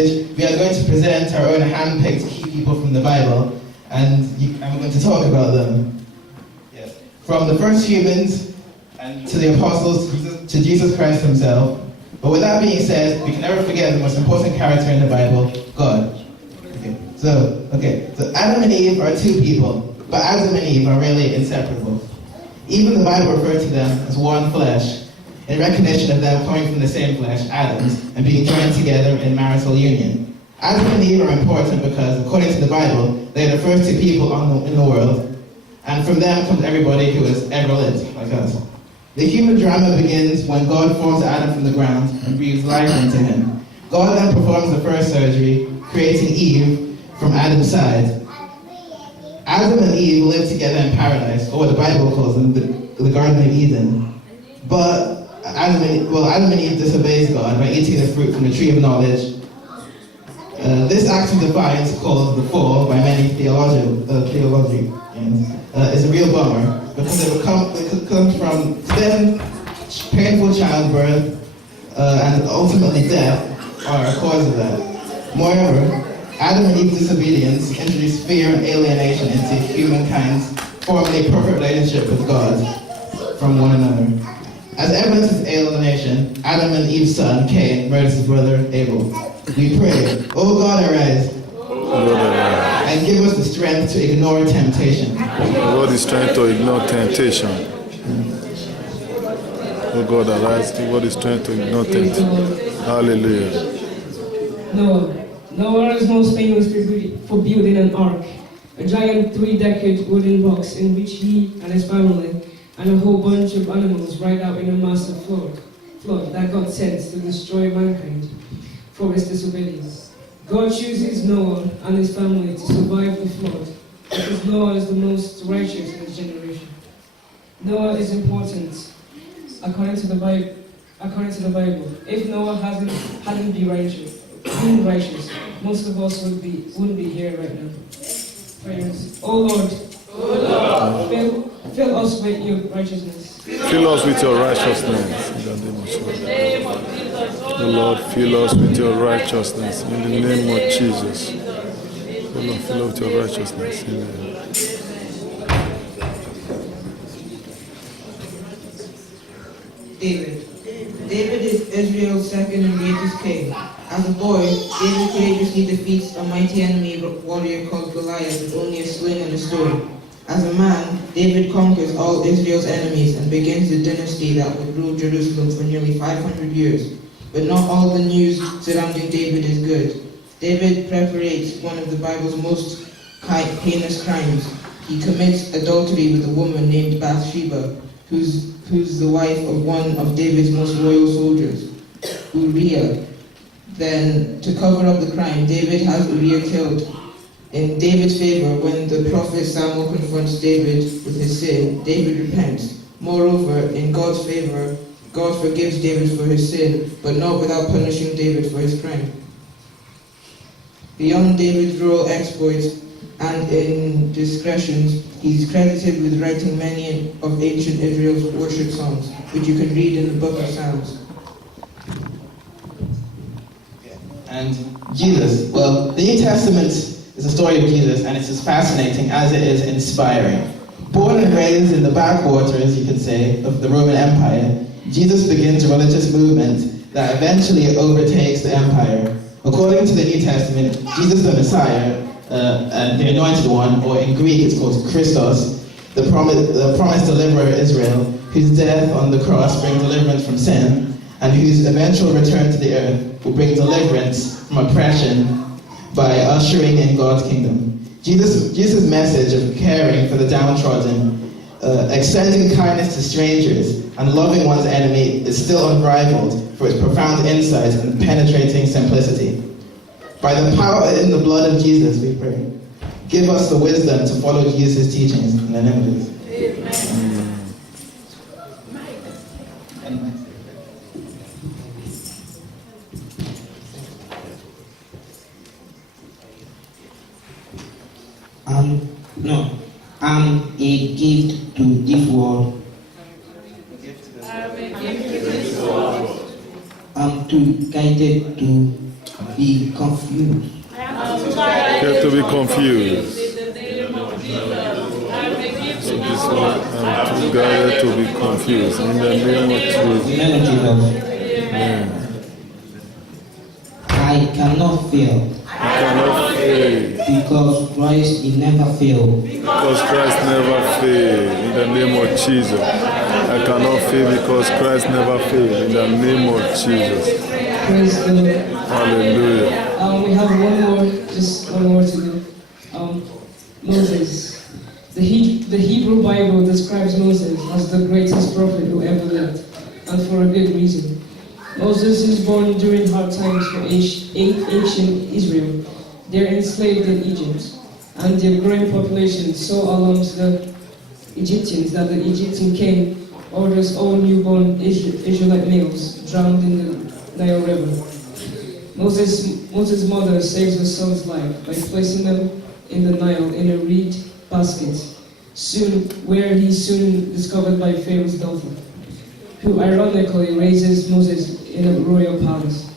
message, we are going to present our own hand-picked key people from the Bible, and I'm going to talk about them. Yes. From the first humans and to the apostles, to Jesus Christ himself. But with that being said, we can never forget the most important character in the Bible, God. So Adam and Eve are two people, but Adam and Eve are really inseparable. Even the Bible refers to them as one flesh, in recognition of them coming from the same flesh, Adam's, and being joined together in marital union. Adam and Eve are important because, according to the Bible, they are the first two people in the world, and from them comes everybody who has ever lived, like us. The human drama begins when God forms Adam from the ground and breathes life into him. God then performs the first surgery, creating Eve from Adam's side. Adam and Eve lived together in paradise, or what the Bible calls them, the Garden of Eden. But Adam and Eve disobeys God by eating the fruit from the tree of knowledge. This act of defiance, called the fall by many theologians, is a real bummer, because it comes from sin, painful childbirth, and ultimately death are a cause of that. Moreover, Adam and Eve's disobedience introduced fear and alienation into humankind's formally perfect relationship with God from one another. As evidence of alienation, Adam and Eve's son, Cain, murders his brother, Abel. We pray, O God, arise, and give us the strength to ignore temptation. God is trying to ignore temptation. Oh God, arise, God is trying to ignore temptation. Hallelujah. Noah is most famous for building an ark, a giant 3-decade wooden box in which he and his family and a whole bunch of animals ride out in a massive flood that God sends to destroy mankind for his disobedience. God chooses Noah and his family to survive the flood because Noah is the most righteous in his generation. Noah is important according to the Bible. If Noah hadn't been righteous, most of us wouldn't be here right now. Prayers. Oh Lord, fill us with your righteousness. Fill us with your righteousness in the name of Jesus. Oh Lord, fill us with your righteousness in the name of Jesus. Oh Lord, fill us with your righteousness. Amen. David is Israel's second and greatest king. As a boy, David courageously defeats a mighty enemy warrior called Goliath with only a sling and a stone. As a man, David conquers all Israel's enemies and begins the dynasty that would rule Jerusalem for nearly 500 years. But not all the news surrounding David is good. David perpetrates one of the Bible's most heinous crimes. He commits adultery with a woman named Bathsheba, who's the wife of one of David's most loyal soldiers, Uriah. Then, to cover up the crime, David has Uriah killed. In David's favor, when the prophet Samuel confronts David with his sin, David repents. Moreover, in God's favor, God forgives David for his sin, but not without punishing David for his crime. Beyond David's royal exploits and indiscretions, he's credited with writing many of ancient Israel's worship songs, which you can read in the book of Psalms. And Jesus, well, the New Testament is a story of Jesus, and it's as fascinating as it is inspiring. Born and raised in the backwaters, you could say, of the Roman Empire, Jesus begins a religious movement that eventually overtakes the empire. According to the New Testament, Jesus the Messiah, and the Anointed One, or in Greek it's called Christos, the promised deliverer of Israel, whose death on the cross brings deliverance from sin, and whose eventual return to the earth will bring deliverance from oppression by ushering in God's kingdom. Jesus' message of caring for the downtrodden, extending kindness to strangers, and loving one's enemy is still unrivaled for its profound insight and penetrating simplicity. By the power in the blood of Jesus, we pray. Give us the wisdom to follow Jesus' teachings in the name of Jesus. Amen. I'm a gift to this world. I'm too guided to be be confused. Get to be confused. So this one, I'm too gathered to be confused. In the name of Jesus. In the name of Jesus. Amen. I cannot fail. I cannot fail. Because Christ, he never failed. Because Christ never failed. In the name of Jesus. I cannot fail because Christ never failed. In the name of Jesus. Praise the Lord. Hallelujah. We have just one more to do. Moses. The Hebrew Bible describes Moses as the greatest prophet who ever lived, and for a good reason. Moses is born during hard times for ancient Israel. They're enslaved in Egypt, and their growing population so alarms the Egyptians that the Egyptian king orders all newborn Israelite males drowned in the Nile River. Moses' mother saves her son's life by placing them in the Nile in a reed basket, where he's soon discovered by Pharaoh's daughter, who ironically raises Moses in a royal palace.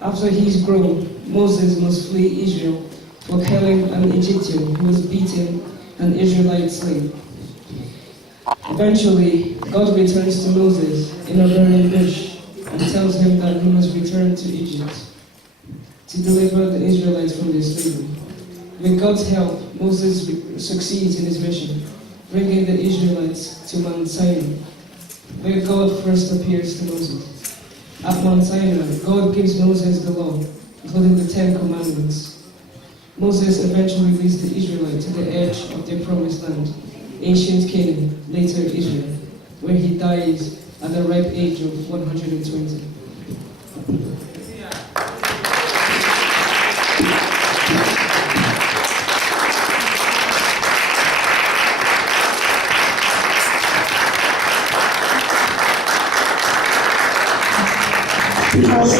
After he's grown, Moses must flee Israel for killing an Egyptian who was beating an Israelite slave. Eventually, God returns to Moses in a burning bush and tells him that he must return to Egypt to deliver the Israelites from their slavery. With God's help, Moses succeeds in his mission, bringing the Israelites to Mount Sinai, where God first appears to Moses. At Mount Sinai, God gives Moses the law, including the 10 Commandments. Moses eventually leads the Israelites to the edge of their promised land, ancient Canaan, later Israel, where he dies at the ripe age of 120. Because